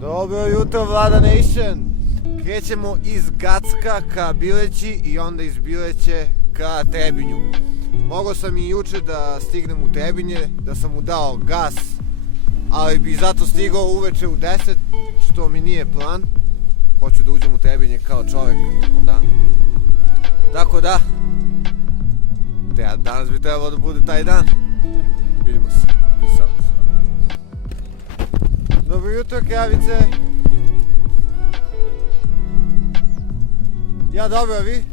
Dobro jutro, Vlada Nation. Krećemo iz Gacka ka Bileći i onda iz Bileće ka Trebinju. Mogao sam i juče da stignem u Trebinje, da sam mu dao gas, ali bi zato stigao uveče u 10, što mi nije plan. Hoću da uđem u Trebinje kao čovek tokom dana. Tako da, danas bi trebalo da bude taj dan. Vidimo se. Peace out. Dobro jutro, kravice. Ja dobro, a vi?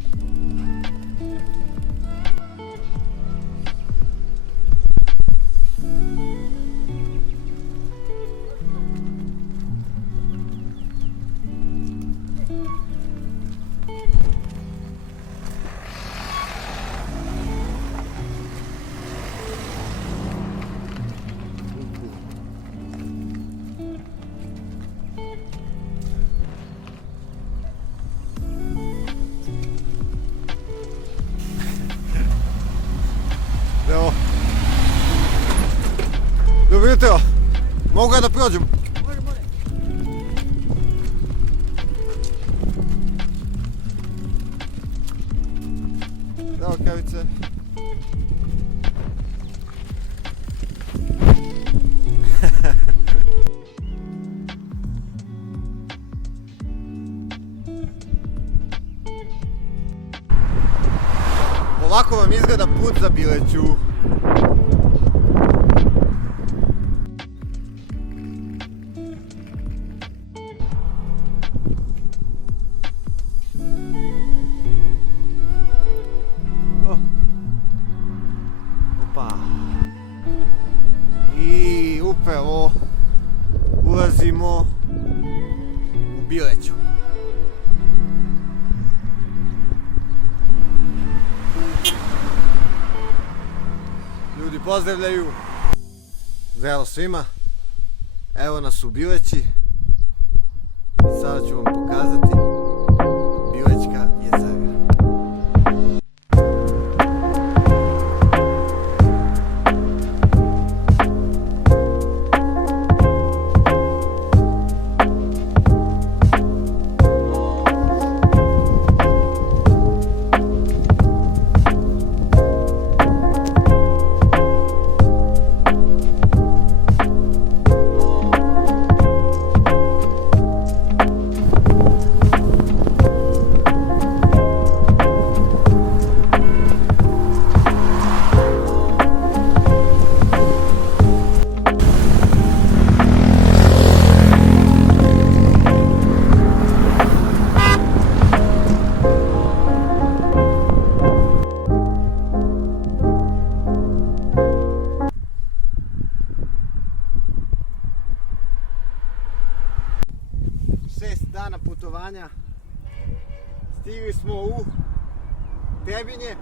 Evo. Dobro jutro. Mogu ja da prođem? Može. Evo, kravice. Ovako vam izgleda put za Bileću. Opa. I upravo ulazimo u Bileću. Ljudi pozdravljaju. Zdravo svima. Evo nas u Bileći. I sada ću vam pokazati Bilećka jezera. Dana putovanja, stigli smo u Trebinje.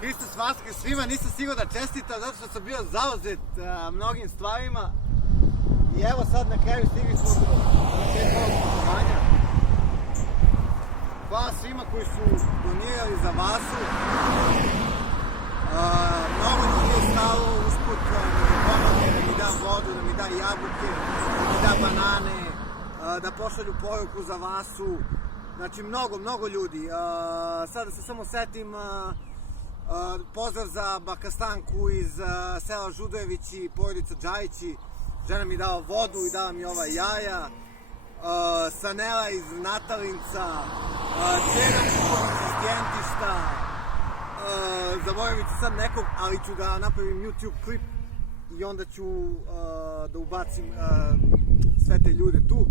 Hristos Vaskrs svima, nisam stigao da čestitam zato što sam bio zauzet mnogim stvarima i evo sad na kraju stigli smo do početka ovog putovanja. Hvala svima koji su donirali za vasu. Mnogo ljudi je stalo usput da mi pomogne, da mi da vodu, da mi da jabuke, da mi da banane, da pošalju poruku za vasu. Znači mnogo ljudi. Sada se samo setim, pozdrav za baka Stanku iz sela Žudojevići, porodica Džajići. Žena mi dala vodu i dala mi ova jaja. Sanela iz Natalinca, Čeda Muković iz Tjentišta. Zaboravim se sad nekog, ali ću da napravim YouTube klip i onda ću da ubacim sve te ljude tu.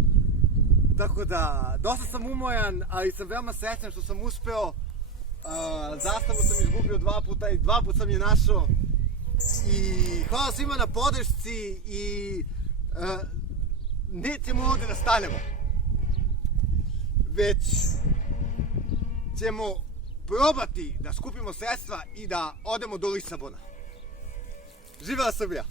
Tako da, dosta sam umoran, ali sam veoma srećan što sam uspeo. Zastavu sam izgubio 2 puta i 2 puta sam je našao. I hvala svima na podršci i nećemo ovde da stanemo. Već ćemo probati da skupimo sredstva i da odemo do Lisabona. Živela Srbija!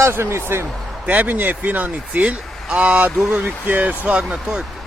kažem, mislim, Trebinje je finalni cilj, a Dubrovnik je šlag na torti.